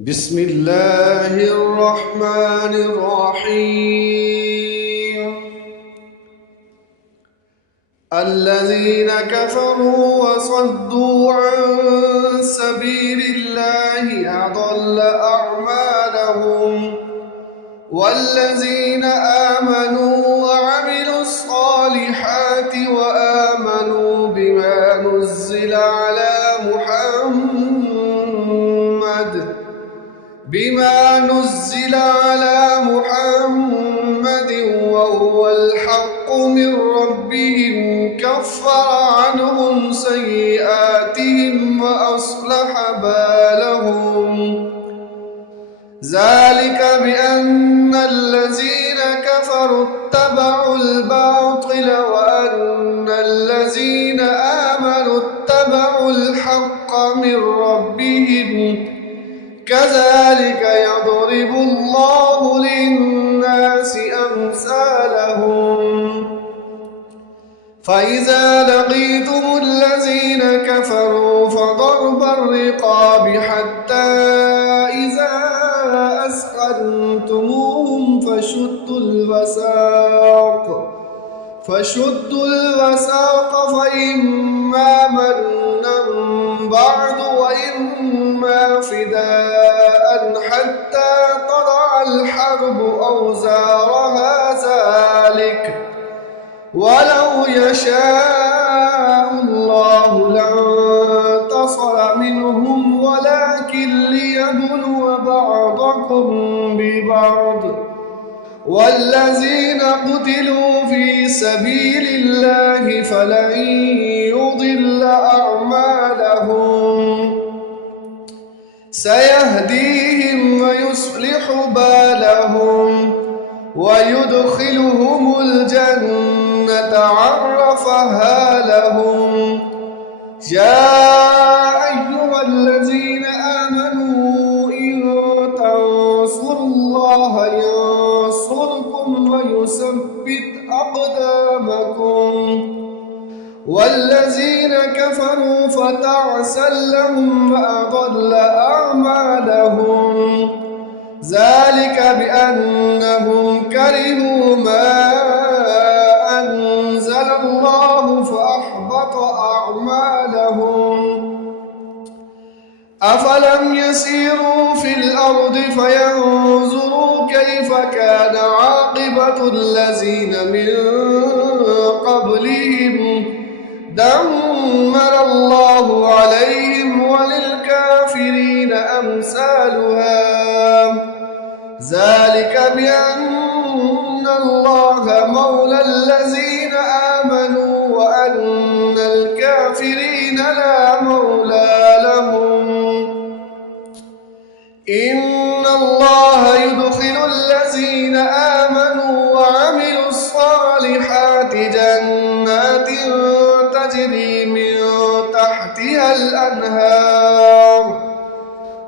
بسم الله الرحمن الرحيم. الذين كفروا وصدوا عن سبيل الله أضل أعمالهم، والذين آمنوا وعملوا الصالحات وآمنوا بما نزل على محمد وهو الحق من ربهم كفر عنهم سيئاتهم وأصلح بالهم. ذلك بأن الذين كفروا اتبعوا الباطل وأن الذين آمنوا اتبعوا الحق من ربهم، كذلك يضرب الله للناس أمثالهم. فإذا لقيتم الذين كفروا فضرب الرقاب حتى إذا أثخنتموهم فشدوا الوثاق فإما منا بعد وإما فداء حتى تضع الحرب أوزارها ذلك، ولو يشاء الله لانتصر منهم ولكن ليبلو بعضكم ببعض. والذين قتلوا في سبيل الله فلن يضل أعمالهم، سيهديهم ويصلح بالهم ويدخلهم الجنة عرفها لهم. يا أيها الذين آمنوا إن تنصروا الله ينصركم ويثبت أقدامكم، والذين كفروا فتعسا لهم وأضل أعمالهم. ذلك بأنهم كرهوا ما أنزل الله فأحبط أعمالهم. أفلم يسيروا في الأرض فينظروا كيف كان عاقبة الذين من قبلهم، دمر الله عليهم وللكافرين أمثالها. ذلك بأن الله مولى الذين آمنوا وأن الكافرين لا مولى لهم. إن الله يدخل الذين آمنوا وعملوا الصالحات جنات تجري من تحتها الأنهار،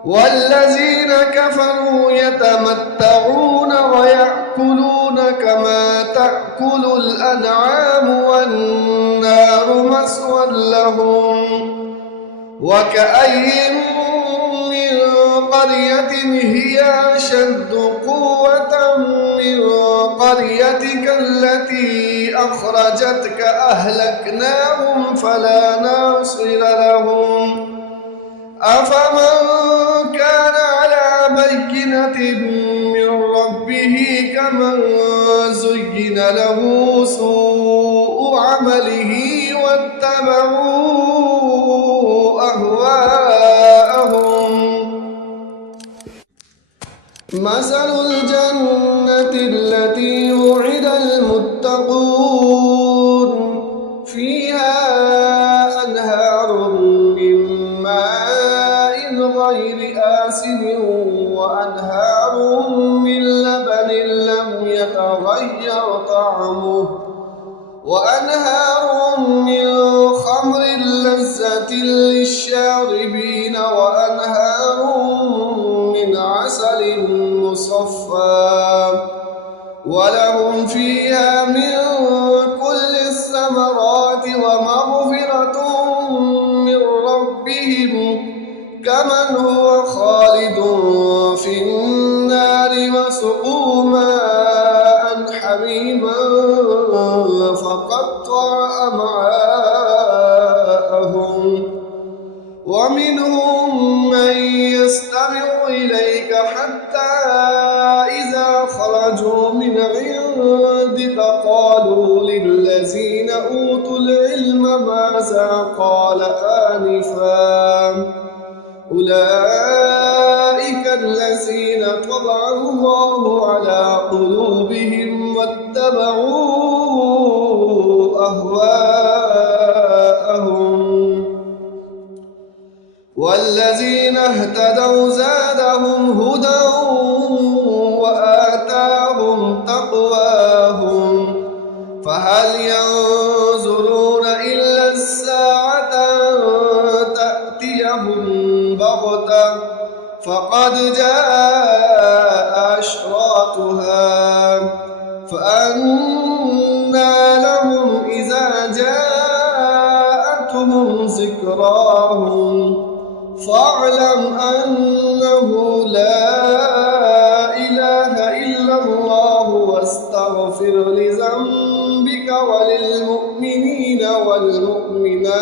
والذين كفروا يتمتعون ويأكلون كما تأكل الأنعام والنار مثوى لهم. وكأين من قرية هي أشد قوة من قريتك التي أخرجتك أهلكناهم فلا ناصر لهم. أفمن كان على بينة من ربه كمن زين له سوء عمله واتبعوا أهواءهم. مثل الجنة التي وعد المتقون فيها أنهار من ماء غير آسن وأنهار من لبن لم يتغير طعمه وأنهار من خمر لذة للشاربين وأنهار من عسل مصفى ولهم فيها من كل الثمرات ومغفرة من ربهم كمن هو خالد في النار وسقوا ماء حميما فقطع أمعاءهم ومنهم من يستمع إليك حتى إذا خرجوا من عندك قالوا للذين أوتوا العلم ماذا قال آنفا أولئك الذين طبع الله على قلوبهم واتبعوا أهواءهم والذين اهتدوا زادهم هدى وآتاهم تقواهم فهل ينظرون إلا الساعة تأتيهم بغتة فقد جاء أشراطها فأنى لهم إذا جاءتهم ذكراهم فاعلم أنه لا إله إلا الله واستغفر لذنبك وللمؤمنين والمؤمنات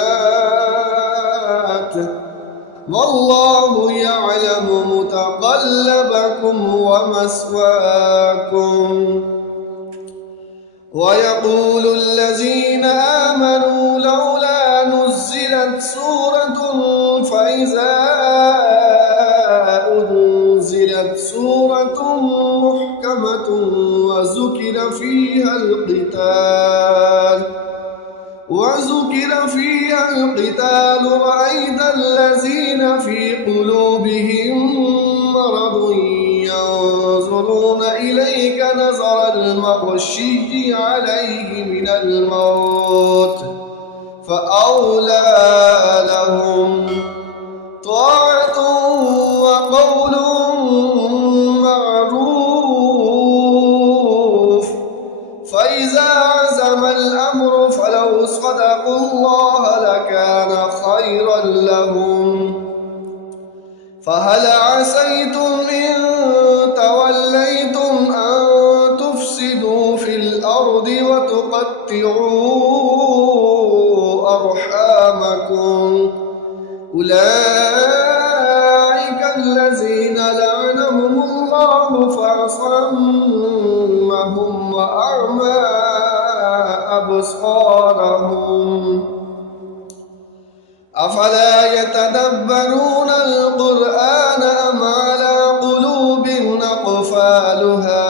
والله يعلم متقلبكم ومثواكم. ويقول الذين آمنوا لولا نزلت سورة فإذا أنزلت سورة محكمة وذكر فيها القتال رأيت الذين في قلوبهم مرض ينظرون إليك نظر المغشي عليه من الموت فأولى لهم طاعة وقول معروف فإذا عزم الأمر فلو صدقوا الله لكان خيرا لهم فهل عسيتم إن توليتم أن تفسدوا في الأرض وتقطعوا أرحامكم أولئك الذين لعنهم الله فأصمهم وأعمى أبصارهم أفلا يتدبرون القرآن أم على قلوب أقفالها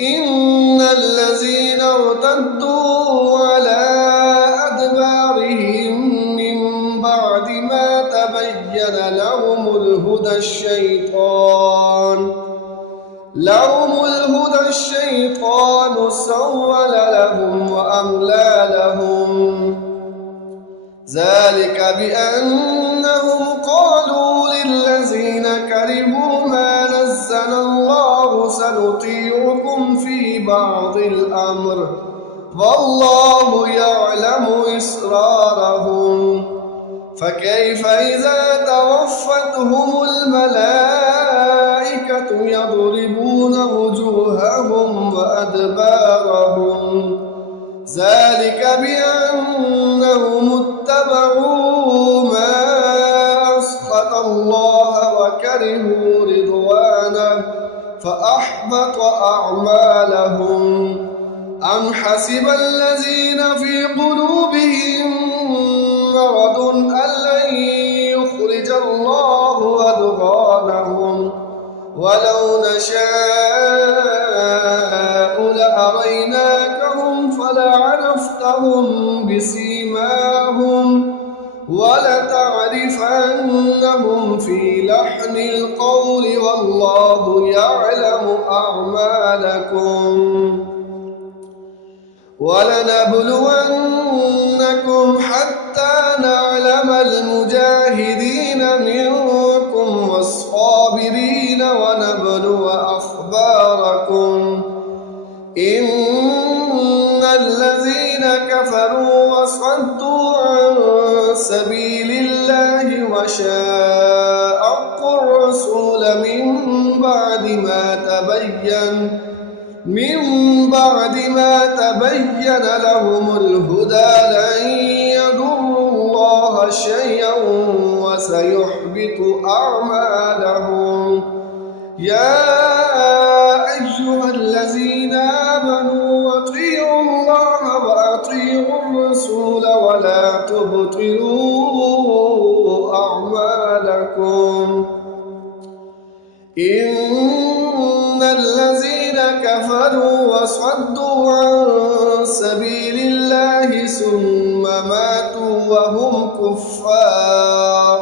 إن الذين ارتدوا على أدبارهم من بعد ما تبين لهم الهدى الشيطان سول لهم وأملى لهم ذلك بأنهم قالوا للذين كرهوا ما نزل الله سنطيعكم في بعض الأمر والله يعلم إسرارهم فكيف إذا توفتهم الملائكة يضربون وجوههم وأدبارهم ذلك بأنهم اتبعوا ما أسخط الله وكرهوا رضوانه فأحبط أعمالهم أم حسب الذين في قلوبهم مرض أن لن يخرج الله أضغانهم ولو نشاء لأريناكهم فلعرفتهم بسيماهم ولتعرفنهم في لحن القول والله يعلم أعمالكم ولنبلونكم حتى نعلم المجاهدين منكم والصابرين ونبلو أخباركم إن الذين كفروا وصدوا عن سبيل الله وشاقوا وشاقوا الرسول من بعد ما تبين لهم الهدى لن يضروا الله شيئا وسيحبط أعمالهم. يا أيها الذين آمنوا أطيعوا الله وأطيعوا الرسول ولا تبطلوا أعمالكم. إن الذين كفروا وصدوا عن سبيل الله ثم ماتوا وهم كفار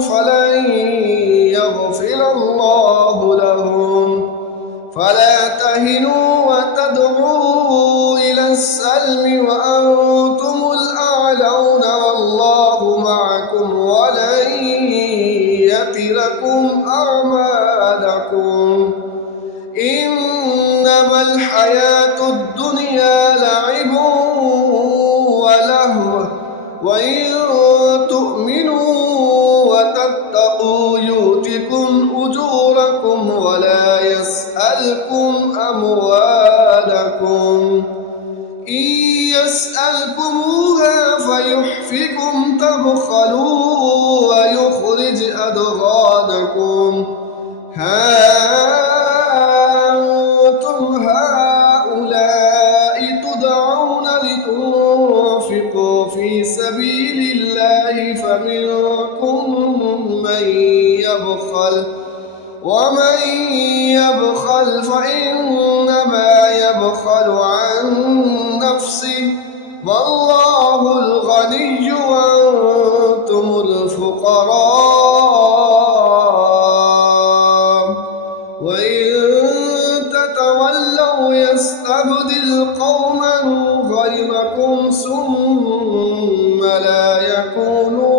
فلن يغفر الله لهم. فلا تهنوا وتدعوا إلى السلم وأنتم الأعلون والله معكم ولن يتركم أعمالكم. إنما الحياة الدنيا لعب ولهو وإن تؤمنوا وتتقوا يؤتكم أجوركم ولا يسألكم أموالكم. إن يسألكموها فيحفكم تبخلوا ويخرج أضغانكم. ها أنتم هؤلاء تدعون لتنفقوا في سبيل الله فمنكم من يبخل ومن يبخل فإنما يبخل عن نفسه والله الغني وأنتم الفقراء. وإن تتولوا يستبدل قوما غيركم ثم لا يكونوا